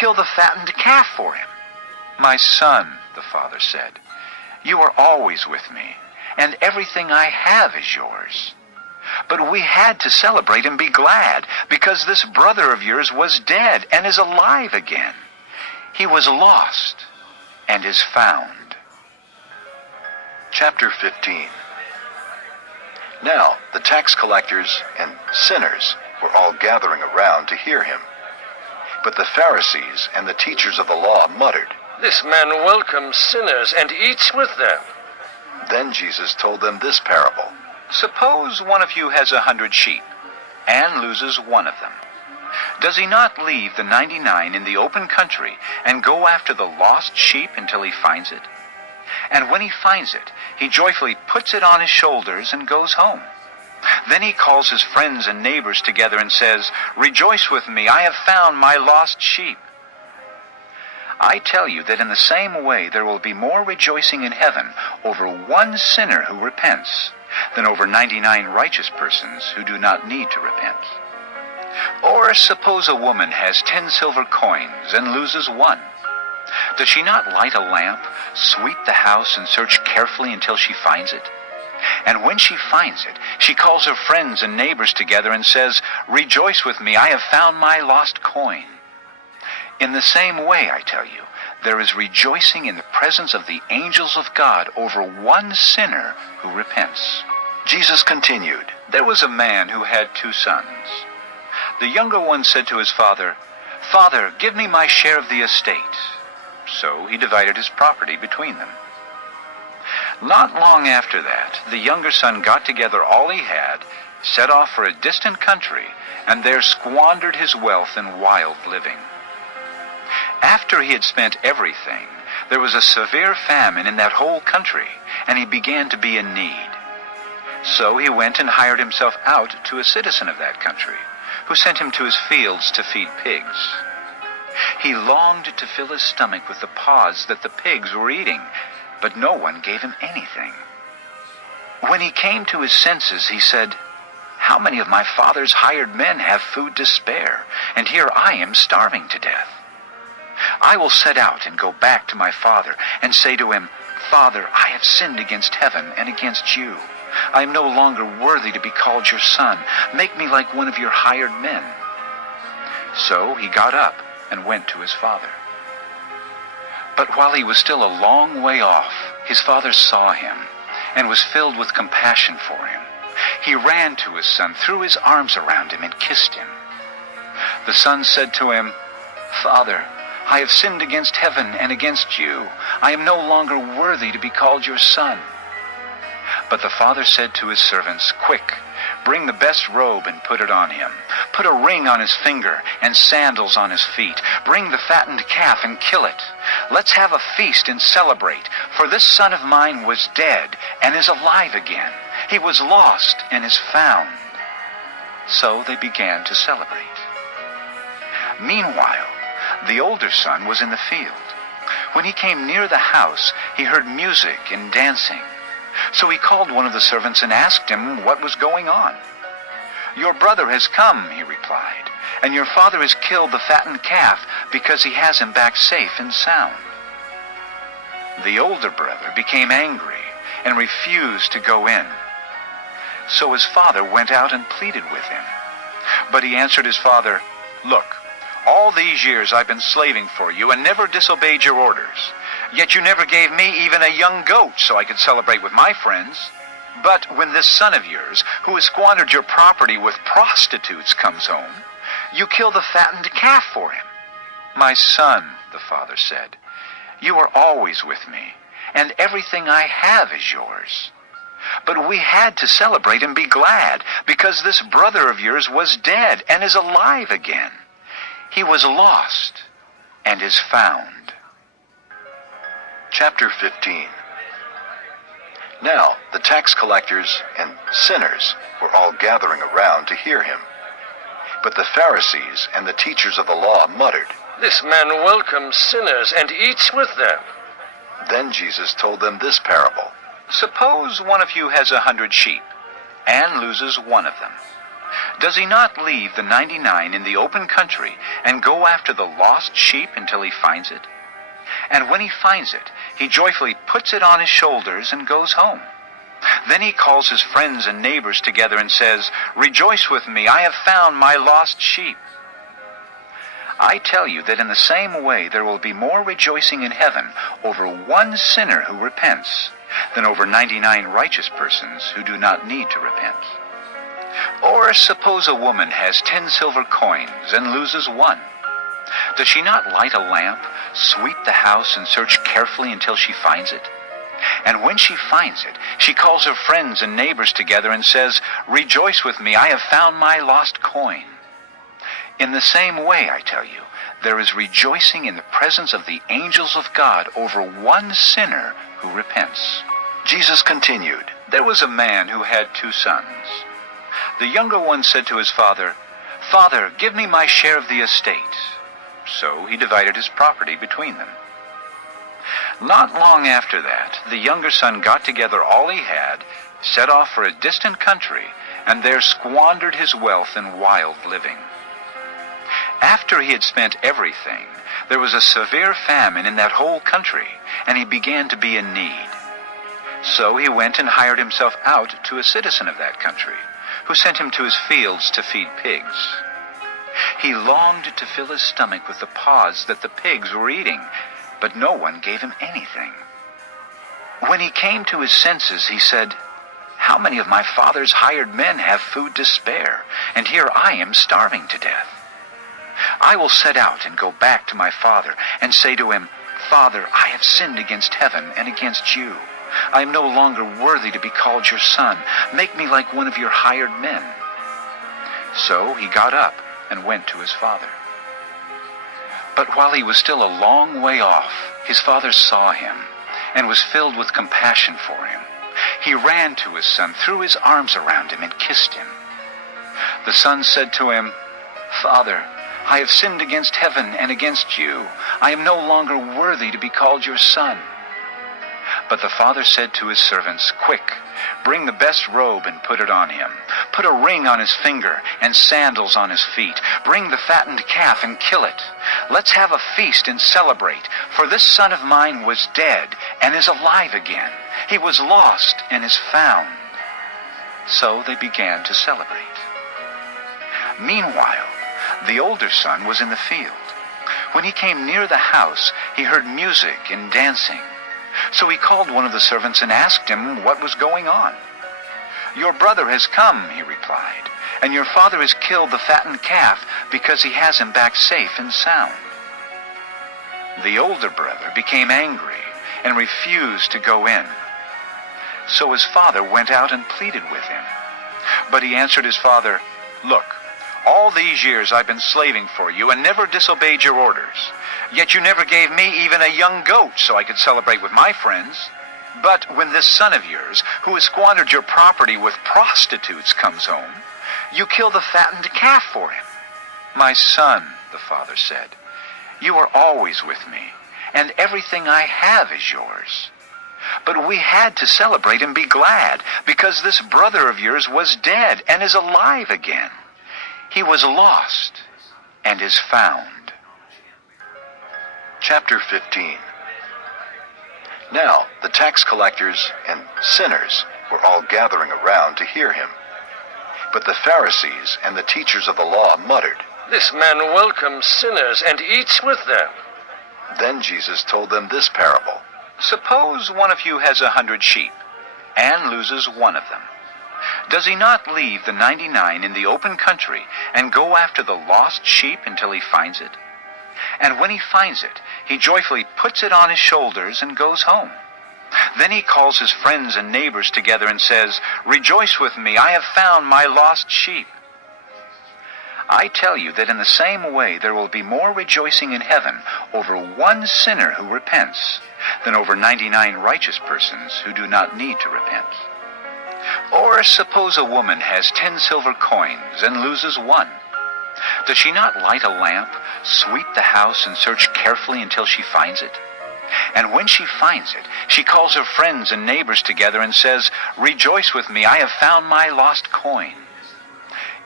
kill the fattened calf for him." "My son," the father said, "you are always with me, and everything I have is yours. But we had to celebrate and be glad, because this brother of yours was dead and is alive again. He was lost and is found." Chapter 15. Now the tax collectors and sinners were all gathering around to hear him. But the Pharisees and the teachers of the law muttered. "This man welcomes sinners and eats with them." Then Jesus told them this parable. "Suppose one of you has 100 sheep and loses one of them. Does he not leave the 99 in the open country and go after the lost sheep until he finds it? And when he finds it, he joyfully puts it on his shoulders and goes home. Then he calls his friends and neighbors together and says, 'Rejoice with me, I have found my lost sheep.' I tell you that in the same way there will be more rejoicing in heaven over one sinner who repents than over 99 righteous persons who do not need to repent. Or suppose a woman has 10 silver coins and loses one. Does she not light a lamp, sweep the house, and search carefully until she finds it? And when she finds it, she calls her friends and neighbors together and says, 'Rejoice with me, I have found my lost coin.' In the same way, I tell you, there is rejoicing in the presence of the angels of God over one sinner who repents." Jesus continued, "There was a man who had 2 sons. The younger one said to his father, 'Father, give me my share of the estate.' So he divided his property between them. Not long after that, the younger son got together all he had, set off for a distant country, and there squandered his wealth in wild living. After he had spent everything, there was a severe famine in that whole country, and he began to be in need. So he went and hired himself out to a citizen of that country, who sent him to his fields to feed pigs. He longed to fill his stomach with the pods that the pigs were eating, but no one gave him anything. When he came to his senses, he said, 'How many of my father's hired men have food to spare, and here I am starving to death? I will set out and go back to my father and say to him, Father, I have sinned against heaven and against you. I am no longer worthy to be called your son. Make me like one of your hired men.' So he got up and went to his father. But while he was still a long way off, his father saw him and was filled with compassion for him. He ran to his son, threw his arms around him, and kissed him. The son said to him, 'Father, I have sinned against heaven and against you. I am no longer worthy to be called your son.' But the father said to his servants, 'Quick, bring the best robe and put it on him. Put a ring on his finger and sandals on his feet. Bring the fattened calf and kill it. Let's have a feast and celebrate, for this son of mine was dead and is alive again. He was lost and is found.' So they began to celebrate. Meanwhile, the older son was in the field. When he came near the house, he heard music and dancing. So he called one of the servants and asked him what was going on. 'Your brother has come,' he replied, 'and your father has killed the fattened calf because he has him back safe and sound.' The older brother became angry and refused to go in. So his father went out and pleaded with him. But he answered his father, 'Look, all these years I've been slaving for you and never disobeyed your orders. Yet you never gave me even a young goat so I could celebrate with my friends. But when this son of yours, who has squandered your property with prostitutes, comes home, you kill the fattened calf for him.' 'My son,' the father said, 'you are always with me, and everything I have is yours. But we had to celebrate and be glad, because this brother of yours was dead and is alive again. He was lost and is found.'" Chapter 15. Now the tax collectors and sinners were all gathering around to hear him. But the Pharisees and the teachers of the law muttered. "This man welcomes sinners and eats with them." Then Jesus told them this parable. Suppose one of you has 100 sheep and loses one of them. Does he not leave the 99 in the open country and go after the lost sheep until he finds it? And when he finds it, he joyfully puts it on his shoulders and goes home. Then he calls his friends and neighbors together and says, "Rejoice with me, I have found my lost sheep." I tell you that in the same way there will be more rejoicing in heaven over one sinner who repents than over 99 righteous persons who do not need to repent. Or suppose a woman has 10 silver coins and loses one. Does she not light a lamp, sweep the house, and search carefully until she finds it? And when she finds it, she calls her friends and neighbors together and says, "Rejoice with me, I have found my lost coin." In the same way, I tell you, there is rejoicing in the presence of the angels of God over one sinner who repents. Jesus continued, There was a man who had 2 sons. The younger one said to his father, "Father, give me my share of the estate." So he divided his property between them. Not long after that, the younger son got together all he had, set off for a distant country, and there squandered his wealth in wild living. After he had spent everything, there was a severe famine in that whole country, and he began to be in need. So he went and hired himself out to a citizen of that country, who sent him to his fields to feed pigs. He longed to fill his stomach with the pods that the pigs were eating, but no one gave him anything. When he came to his senses, he said, "How many of my father's hired men have food to spare, and here I am starving to death? I will set out and go back to my father and say to him, 'Father, I have sinned against heaven and against you. I am no longer worthy to be called your son. Make me like one of your hired men.' So he got up and went to his father. But while he was still a long way off, his father saw him and was filled with compassion for him. He ran to his son, threw his arms around him, and kissed him. The son said to him, 'Father, I have sinned against heaven and against you. I am no longer worthy to be called your son.' But the father said to his servants, 'Quick, bring the best robe and put it on him. Put a ring on his finger and sandals on his feet. Bring the fattened calf and kill it. Let's have a feast and celebrate, for this son of mine was dead and is alive again. He was lost and is found.' So they began to celebrate. Meanwhile, the older son was in the field. When he came near the house, he heard music and dancing. So he called one of the servants and asked him what was going on. 'Your brother has come,' he replied, 'and your father has killed the fattened calf because he has him back safe and sound.' The older brother became angry and refused to go in. So his father went out and pleaded with him. But he answered his father, 'Look, all these years I've been slaving for you and never disobeyed your orders. Yet you never gave me even a young goat so I could celebrate with my friends. But when this son of yours, who has squandered your property with prostitutes, comes home, you kill the fattened calf for him.' 'My son,' the father said, 'you are always with me, and everything I have is yours. But we had to celebrate and be glad, because this brother of yours was dead and is alive again. He was lost and is found.'" Chapter 15. Now the tax collectors and sinners were all gathering around to hear him. But the Pharisees and the teachers of the law muttered. This man welcomes sinners and eats with them. Then Jesus told them this parable. Suppose one of you has 100 sheep and loses one of them. Does he not leave the 99 in the open country and go after the lost sheep until he finds it? And when he finds it, he joyfully puts it on his shoulders and goes home. Then he calls his friends and neighbors together and says, "Rejoice with me, I have found my lost sheep." I tell you that in the same way there will be more rejoicing in heaven over one sinner who repents than over 99 righteous persons who do not need to repent. Or suppose a woman has 10 silver coins and loses one. Does she not light a lamp, sweep the house, and search carefully until she finds it? And when she finds it, she calls her friends and neighbors together and says, "Rejoice with me, I have found my lost coin."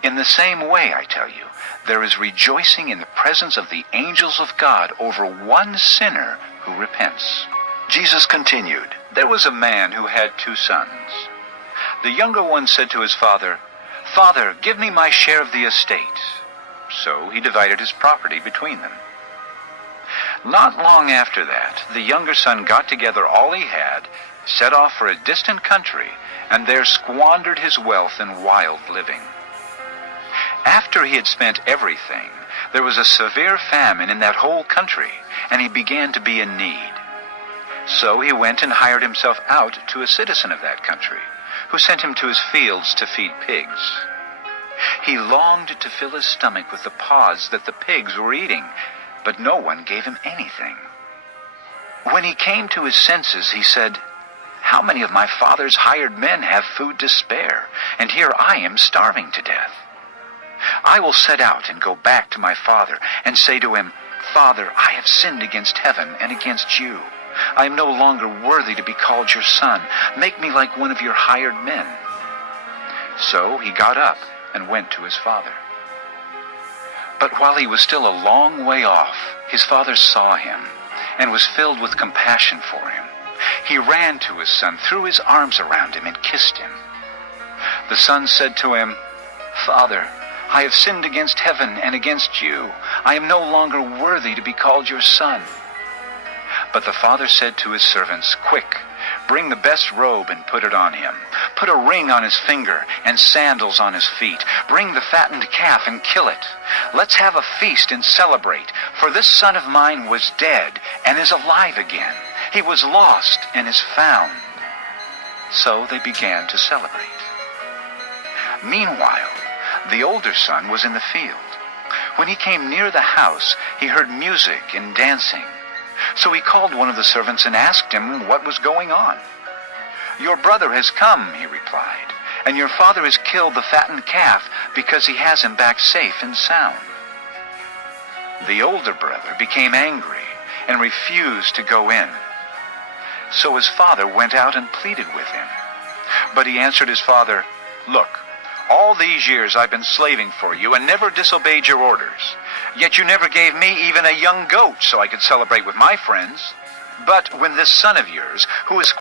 In the same way, I tell you, there is rejoicing in the presence of the angels of God over one sinner who repents." Jesus continued, There was a man who had 2 sons. The younger one said to his father, "Father, give me my share of the estate." So he divided his property between them. Not long after that, the younger son got together all he had, set off for a distant country, and there squandered his wealth in wild living. After he had spent everything, there was a severe famine in that whole country, and he began to be in need. So he went and hired himself out to a citizen of that country, who sent him to his fields to feed pigs. He longed to fill his stomach with the pods that the pigs were eating, but no one gave him anything. When he came to his senses, he said, "How many of my father's hired men have food to spare, and here I am starving to death? I will set out and go back to my father and say to him, 'Father, I have sinned against heaven and against you. I am no longer worthy to be called your son. Make me like one of your hired men.' So he got up and went to his father. But while he was still a long way off, his father saw him and was filled with compassion for him. He ran to his son, threw his arms around him, and kissed him. The son said to him, 'Father, I have sinned against heaven and against you. I am no longer worthy to be called your son.' But the father said to his servants, 'Quick, bring the best robe and put it on him. Put a ring on his finger and sandals on his feet. Bring the fattened calf and kill it. Let's have a feast and celebrate, for this son of mine was dead and is alive again. He was lost and is found.' So they began to celebrate. Meanwhile, the older son was in the field. When he came near the house, he heard music and dancing. So he called one of the servants and asked him what was going on. 'Your brother has come,' he replied, 'and your father has killed the fattened calf because he has him back safe and sound.' The older brother became angry and refused to go in. So his father went out and pleaded with him. But he answered his father, 'Look, all these years I've been slaving for you and never disobeyed your orders. Yet you never gave me even a young goat so I could celebrate with my friends. But when this son of yours, who is